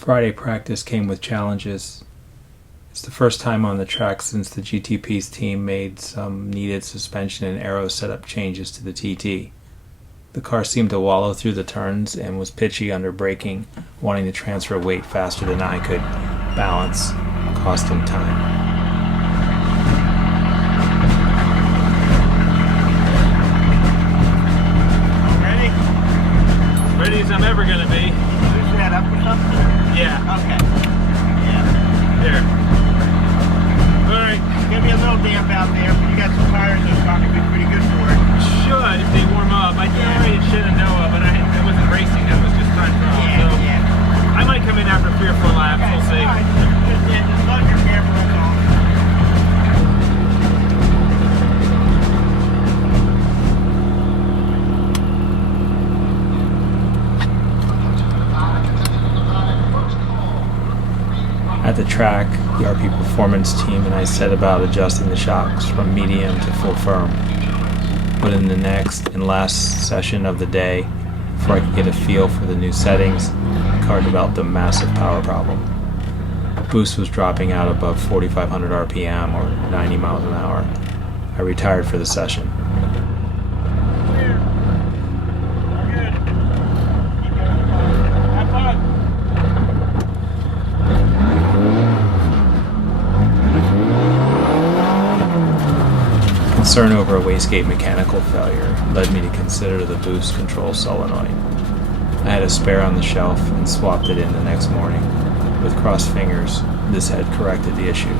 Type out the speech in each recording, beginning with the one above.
Friday practice came with challenges. It's the first time on the track since the GTP's team made some needed suspension and aero setup changes to the TT. The car seemed to wallow through the turns and was pitchy under braking, wanting to transfer weight faster than I could balance, costing time. Ready as I'm ever going to be. Push that up or something? Yeah. Okay. Yeah. There. Alright. It's going to be a little damp out there, but you got some tires that's going to be pretty good for it. Should, if they warm up. I generated Shenandoah, but I wasn't racing. That was just time trial. Yeah, so yeah. I might come in after 3 or 4 laps. Okay, We'll see. all right. Just load your camera, that's all. At the track, the RP Performance team and I set about adjusting the shocks from medium to full firm. But in the next and last session of the day, before I could get a feel for the new settings, the car developed a massive power problem. Boost was dropping out above 4,500 RPM or 90 miles an hour. I retired for the session. Clear. We're good. Keep going. Have fun. Concern over a wastegate mechanical failure led me to consider the boost control solenoid. I had a spare on the shelf and swapped it in the next morning. With crossed fingers, this had corrected the issue.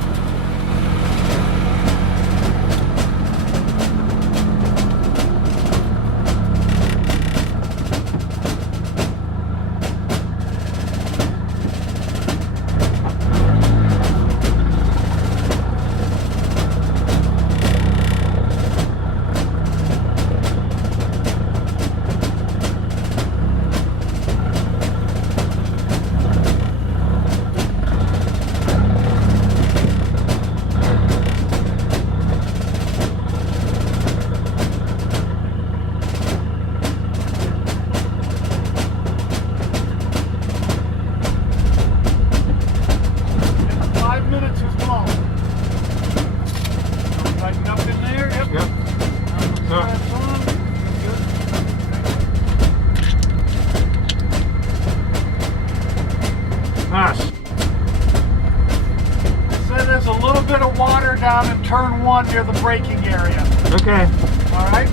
There's a little bit of water down in turn 1 near the braking area. Okay. All right?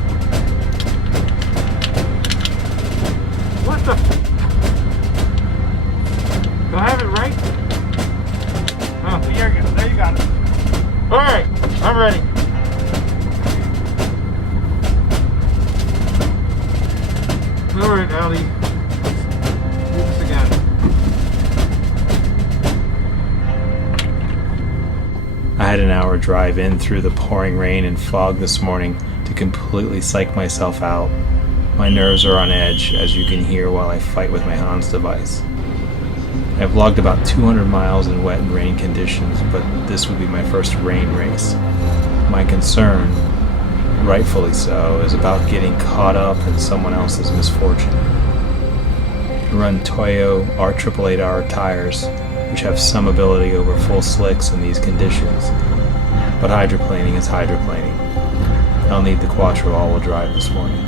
What the? Do I have it right? Oh. There you go. There you got it. Alright, I'm ready. Alright, Audi. Let's do this again. I had an hour drive in through the pouring rain and fog this morning to completely psych myself out. My nerves are on edge, as you can hear while I fight with my Hans device. I've logged about 200 miles in wet and rain conditions, but this would be my first rain race. My concern, rightfully so, is about getting caught up in someone else's misfortune. I run Toyo R888R tires, which have some ability over full slicks in these conditions, but hydroplaning is hydroplaning. I'll need the Quattro all-wheel drive this morning.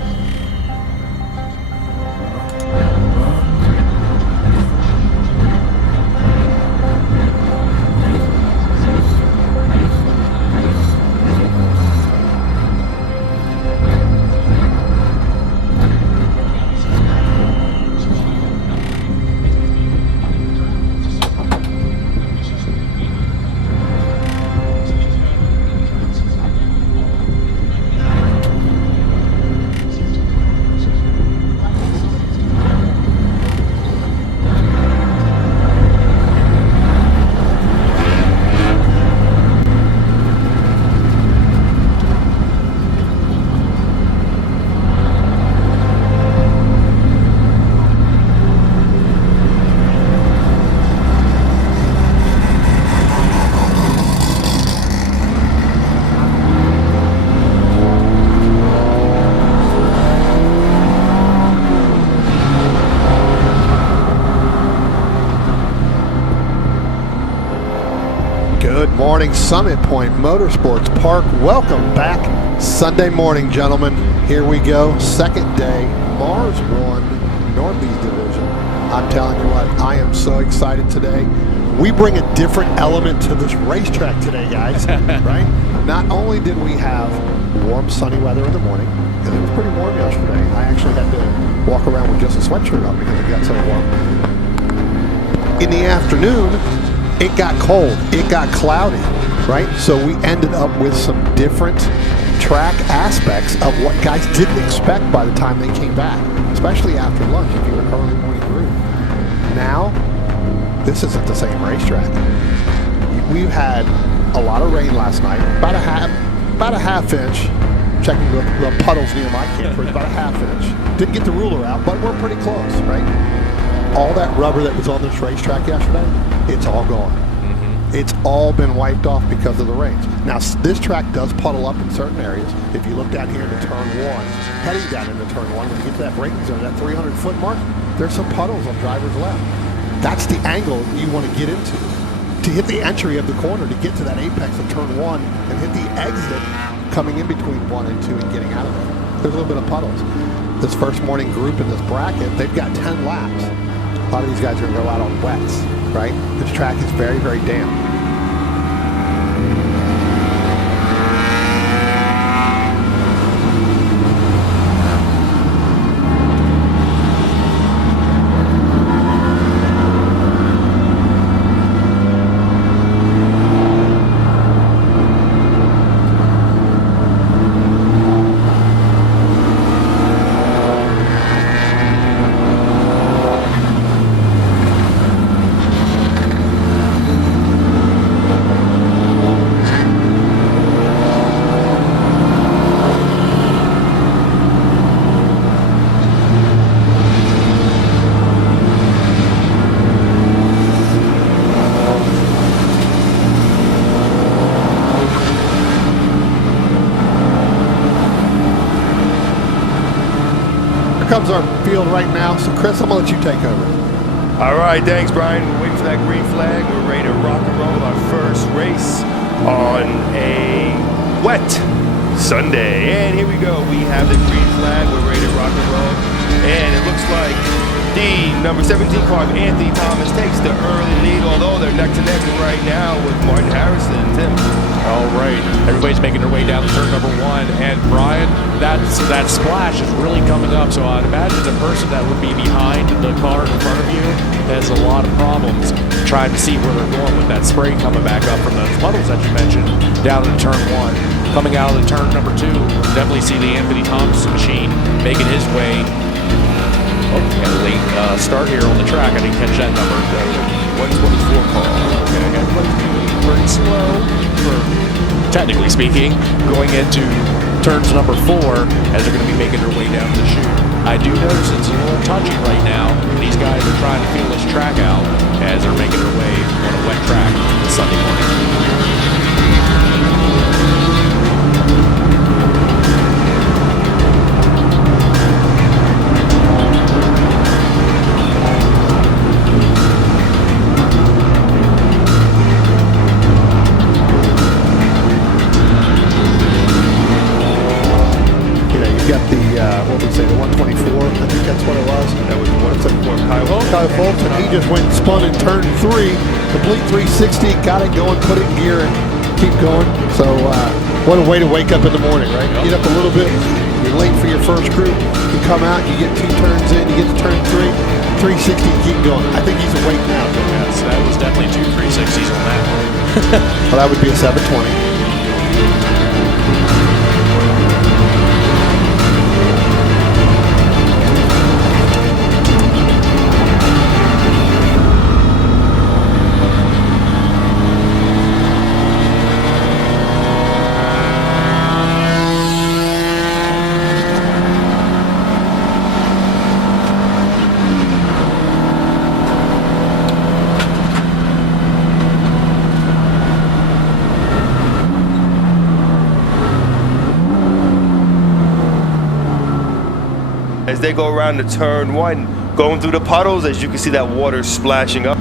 Good morning, Summit Point Motorsports Park. Welcome back. Sunday morning, gentlemen. Here we go. Second day, MARRS 1 Northeast Division. I'm telling you what, I am so excited today. We bring a different element to this racetrack today, guys, right? Not only did we have warm, sunny weather in the morning, because it was pretty warm yesterday. I actually had to walk around with just a sweatshirt on because it got so warm. In the afternoon, it got cold, it got cloudy, right? So we ended up with some different track aspects of what guys didn't expect by the time they came back, especially after lunch if you were early morning group. Now, this isn't the same racetrack. We've had a lot of rain last night, about a half inch. Checking the puddles near my camper, it's about a half inch. Didn't get the ruler out, but we're pretty close, right? All that rubber that was on this racetrack yesterday, it's all gone. It's all been wiped off because of the rains. Now, this track does puddle up in certain areas. If you look down here into turn 1, heading down into turn 1, when you get to that braking zone, that 300-foot mark, there's some puddles on driver's left. That's the angle you want to get into. To hit the entry of the corner, to get to that apex of turn 1 and hit the exit coming in between 1 and 2 and getting out of there. There's a little bit of puddles. This first morning group in this bracket, they've got 10 laps. A lot of these guys are going to go out on wets, right? This track is very, very damp. Comes our field right now. So Chris, I'm gonna let you take over. All right, thanks, Brian. We're waiting for that green flag. We're ready to rock and roll our first race on a wet Sunday. And here we go. We have the green flag. We're ready to rock and roll. And it looks like the number 17 car, Anthony Thomas, takes the early lead, although they're neck to neck right now with Martin Harrison and Tim. All right, everybody's making their way down to turn number 1, and Brian, that splash is really coming up, so I'd imagine the person that would be behind the car in front of you has a lot of problems trying to see where they're going with that spray coming back up from those puddles that you mentioned down in turn 1. Coming out of the turn number 2, definitely see the Anthony Thomas machine making his way. Oh, got a late start here on the track. I didn't catch that number. 124 car. Okay, everybody's moving pretty slow, technically speaking, going into turns number 4 as they're going to be making their way down the chute. I do notice it's a little touchy right now. These guys are trying to feel this track out as they're making their way on a wet track this Sunday morning. The 124, I think that's what it was. That was 124 Kyle Fulton, and he just went and spun in turn 3, complete 360, got it going, put it in gear, and keep going. So what a way to wake up in the morning, right? Yep. Get up a little bit, you're late for your first group, you come out, you get 2 turns in, you get to turn 3, 360, keep going. I think he's awake now. Yes, that was definitely 2 360s on that one. Well, that would be a 720. As they go around to turn 1, going through the puddles, as you can see that water splashing up.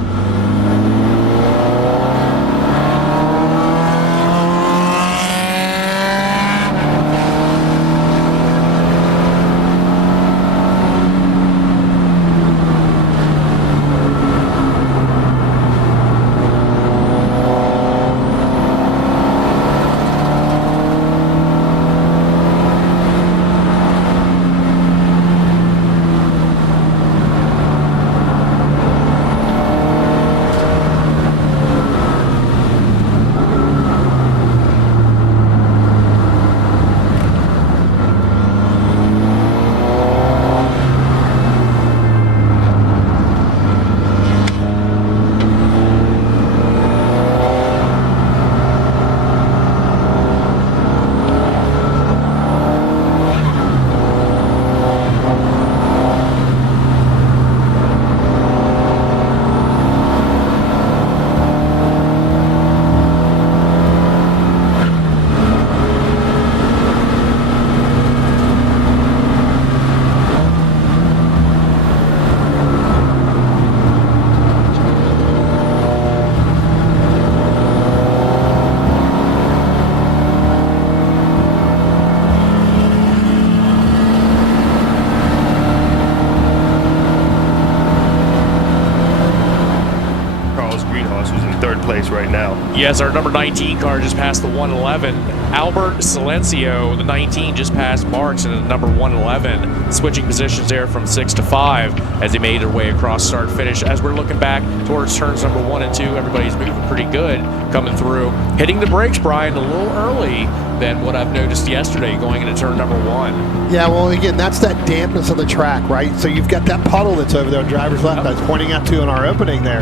Charles Greenhouse, who's in third place right now. Yes, our number 19 car just passed the 111. Albert Silencio, the 19, just passed Marks in the number 111, switching positions there from 6 to 5 as they made their way across start finish. As we're looking back towards turns number 1 and 2, everybody's moving pretty good coming through. Hitting the brakes, Brian, a little early than what I've noticed yesterday going into turn number 1. Yeah, well, again, that's that dampness of the track, right? So you've got that puddle that's over there on driver's left I was pointing out to in our opening there.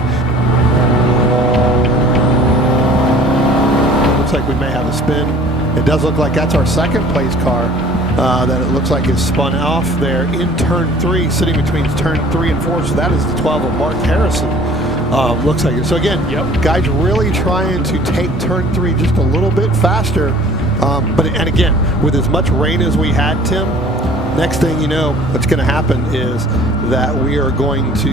Looks like we may have a spin. It does look like that's our second place car that it looks like is spun off there in turn 3, sitting between turn 3 and 4. So that is the 12 of Mark Harrison. Looks like it. So again, guys really trying to take turn 3 just a little bit faster. And again, with as much rain as we had, Tim, next thing you know, what's going to happen is that we are going to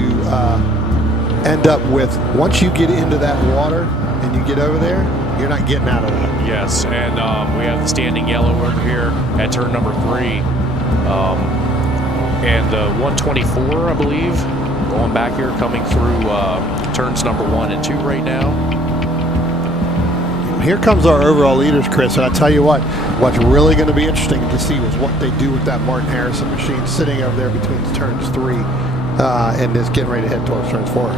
end up with, once you get into that water and you get over there, you're not getting out of that. Yes, and we have the standing yellow over here at turn number 3. And the 124, I believe, going back here, coming through turns number 1 and 2 right now. Here comes our overall leaders, Chris, and I tell you what's really going to be interesting to see is what they do with that Martin Harrison machine sitting over there between turns 3 and is getting ready to head towards turns 4.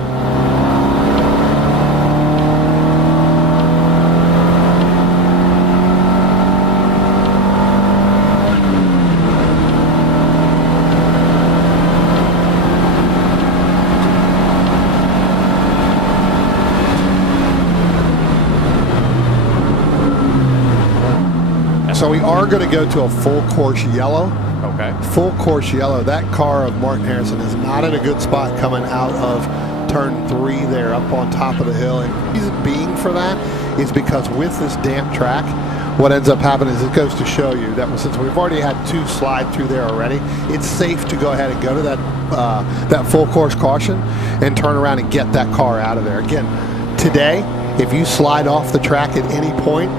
So we are going to go to a full course yellow. Okay. Full course yellow. That car of Martin Harrison is not in a good spot coming out of turn 3 there up on top of the hill. And the reason being for that is because with this damp track, what ends up happening is it goes to show you that since we've already had 2 slide through there already, it's safe to go ahead and go to that full course caution and turn around and get that car out of there. Again, today, if you slide off the track at any point,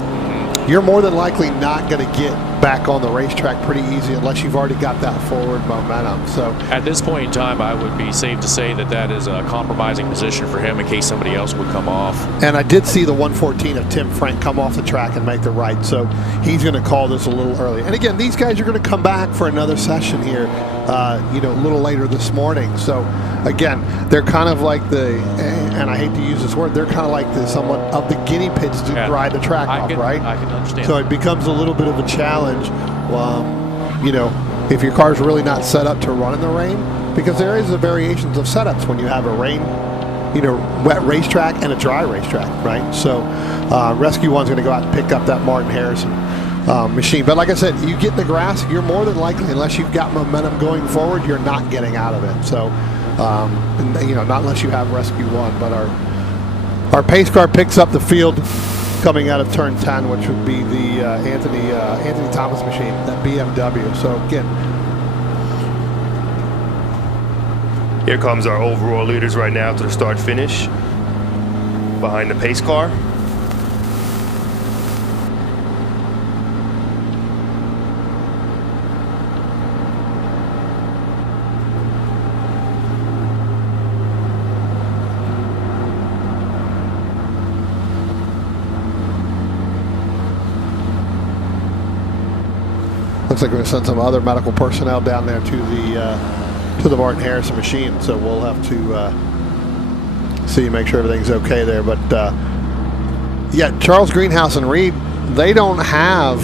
you're more than likely not going to get back on the racetrack pretty easy unless you've already got that forward momentum. So at this point in time, I would be safe to say that that is a compromising position for him in case somebody else would come off. And I did see the 114 of Tim Frank come off the track and make the right, so he's going to call this a little early. And again, these guys are going to come back for another session here, a little later this morning. So again, they're kind of like and I hate to use this word, they're kind of like the somewhat of the guinea pigs to ride the track off, right? I can understand. So it becomes a little bit of a challenge, if your car's really not set up to run in the rain, because there is a variations of setups when you have a rain, wet racetrack and a dry racetrack, right? So Rescue One's going to go out and pick up that Martin Harrison machine. But like I said, you get in the grass, you're more than likely, unless you've got momentum going forward, you're not getting out of it. So, not unless you have Rescue One. But our pace car picks up the field coming out of turn 10, which would be the Anthony Thomas machine, that BMW. So again, Here comes our overall leaders right now to the start finish behind the pace car. looks like we're going to send some other medical personnel down there to the Martin Harrison machine, so we'll have to see, make sure everything's okay there. But yeah, Charles Greenhouse and Reed, they don't have,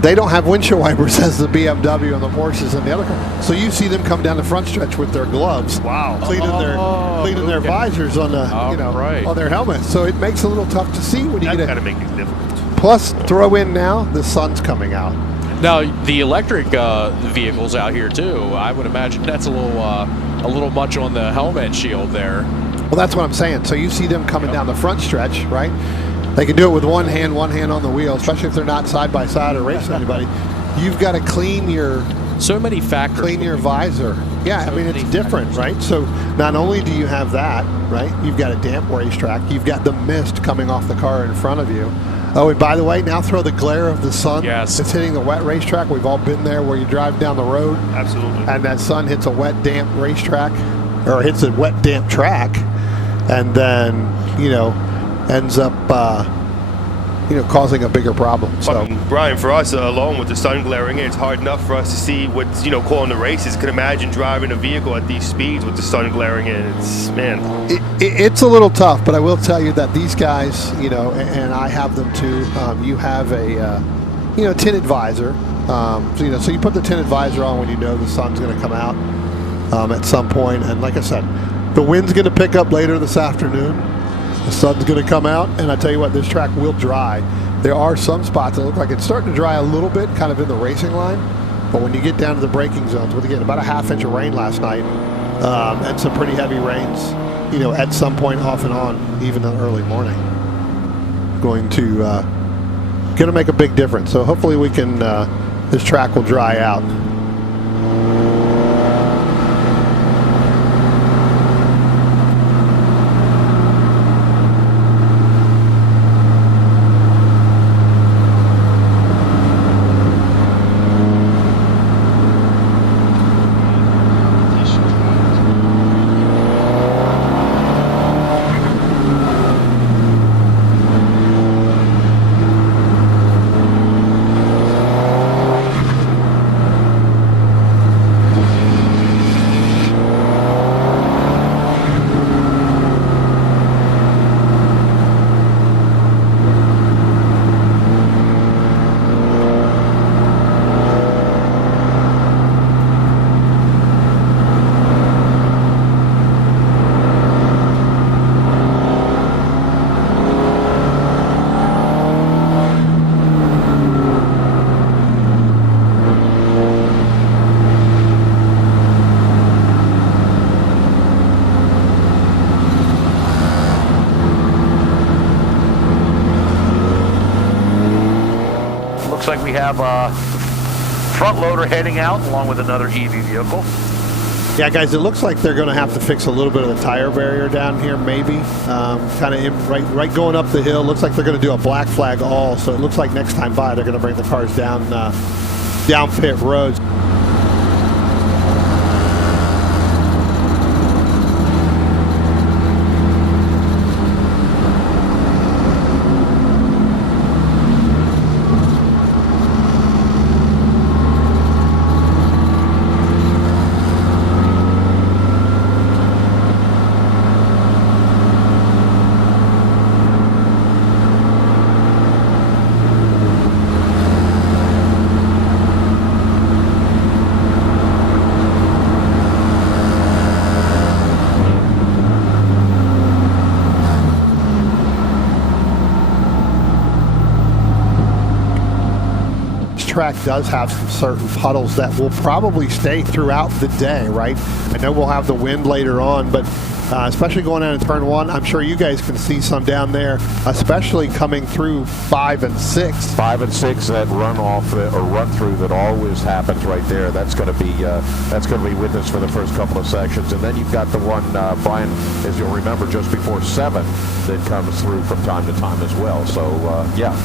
they don't have windshield wipers as the BMW and the Porsches and the other car. So you see them come down the front stretch with their gloves, cleaning their visors on the on their helmets. So it makes it a little tough to see when you get it. Got to make it difficult. Plus, throw in now the sun's coming out. Now the electric vehicles out here too. I would imagine that's a little much on the helmet shield there. Well, that's what I'm saying. So you see them coming down the front stretch, right? They can do it with one hand on the wheel, especially if they're not side by side or racing anybody. You've got to clean your visor. Yeah, I mean, it's different, right? So not only do you have that, right? You've got a damp racetrack. You've got the mist coming off the car in front of you. Oh, and by the way, now throw the glare of the sun. Yes. It's hitting the wet racetrack. We've all been there where you drive down the road. Absolutely. And that sun hits a wet, damp racetrack. or hits a wet, damp track, and then, you know, ends up, you know, causing a bigger problem. So, Brian, for us alone with the sun glaring in, it's hard enough for us to see what's, you know, calling the races. Could imagine driving a vehicle at these speeds with the sun glaring in. It's, man. It's a little tough, but I will tell you that these guys, you know, and I have them too. You have a, you know, tinted visor. So, you know, so you put the tinted visor on when you know the sun's going to come out at some point. And like I said, the wind's going to pick up later this afternoon. The sun's going to come out, and I tell you what, this track will dry. There are some spots that look like it's starting to dry a little bit, kind of in the racing line. But when you get down to the braking zones, with again about a half-inch of rain last night, and some pretty heavy rains, you know, at some point off and on, even in the early morning, going to make a big difference. So hopefully we can. This track will dry out. Like we have a front loader heading out along with another EV vehicle. Yeah, guys, it looks like they're going to have to fix a little bit of the tire barrier down here, maybe. Kind of right going up the hill. Looks like they're going to do a black flag all. So it looks like next time by they're going to bring the cars down pit roads. Track does have some certain puddles that will probably stay throughout the day, right? I know we'll have the wind later on, but especially going out in turn one, I'm sure you guys can see some down there, especially coming through 5 and 6. 5 and 6, that runoff or run through that always happens right there. That's going to be with us for the first couple of sections, and then you've got the one, Brian, as you'll remember, just before 7 that comes through from time to time as well. So yeah.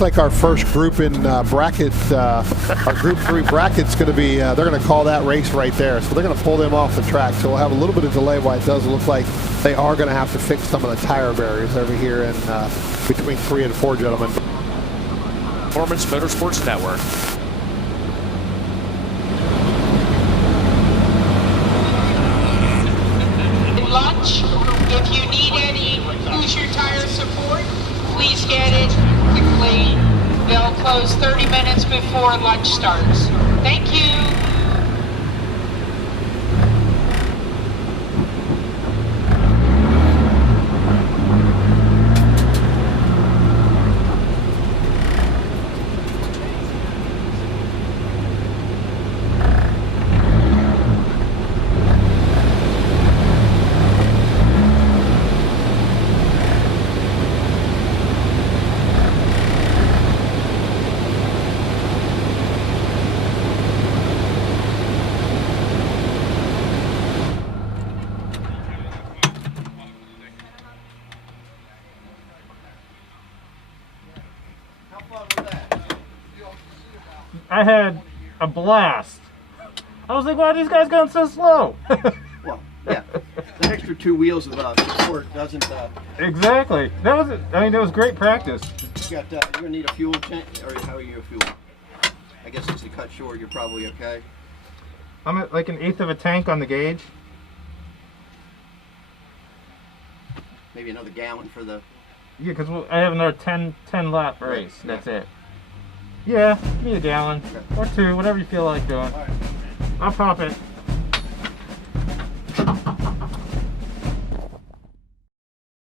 looks like our first group in bracket, our Group 3 bracket's going to be, they're going to call that race right there. So they're going to pull them off the track. So we'll have a little bit of delay while it does look like they are going to have to fix some of the tire barriers over here in between 3 and 4, gentlemen. Performance Motorsports Network. Lunch. If you need any booster tire support, please get it quickly. They'll close 30 minutes before lunch starts. Thank you. I had a blast. I was like, why are these guys going so slow? Well, yeah. The extra 2 wheels of support doesn't. Exactly. That was. I mean, that was great practice. You're gonna need a fuel tank, or how are you fuel? I guess it's a cut short. You're probably okay. I'm at like 1/8 of a tank on the gauge. Maybe another gallon for the. Yeah, because I have another 10 lap race. That's it. Yeah, give me a gallon or 2, whatever you feel like doing. All right. I'll pop it.